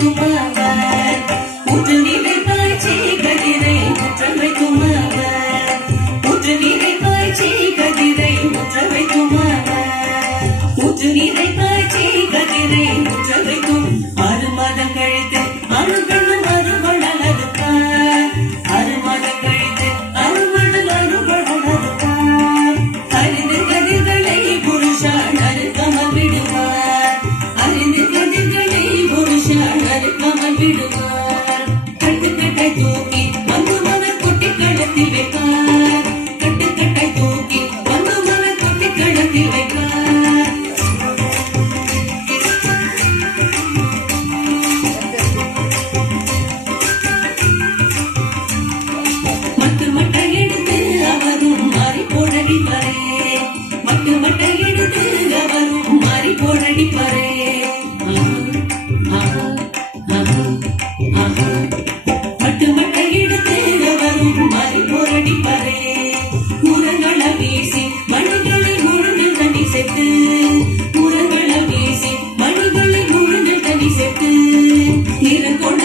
வைக்கும் அவர் ஊற்று நீரை பாய்ச்சி கதிரை முற்ற வைக்கும் அவர் ஊற்று நீரை பாய்ச்சி கதிரை முற்ற வைக்கும் அவர் ஊற்று நீரை பாய்ச்சி கதிரை முற்ற வைக்கும் 6 மாதம் கழித்து அருகணும் அருகொடல் அறுப்பார் 6 மாதம் கழித்து அருகொடல் அருகொடல் அறுப்பார் அறிந்து கதிர்களை புருஷான் அறுக்காமல் விடுவார் அறிந்து கதிர்களை புருஷான் அறுக்காமல் விடுவார் கட்டுக்கட்டை தூக்கி வந்து மலர் கொட்டி களத்தில் வைப்பார் கட்டுக்கட்டை தூக்கி வந்து மலர் கொட்டி களத்தில் வைப்பார் மட்டு மட்டை எடுத்து அவரும் மாறி போடடிப்பாரே மட்டு மட்டை எடுத்து அவரும் மாறி போடடிப்பாரே மட்டு மட்டை எடுத்து அவரும் மாறி போடடிப்பாரே முரங்களை வீசி மணிகளை முழுங்கள் தண்ணி செத்து முரங்களை வீசி மணிகளை முழுங்கள் தண்ணி செத்து நிறங்கொண்ட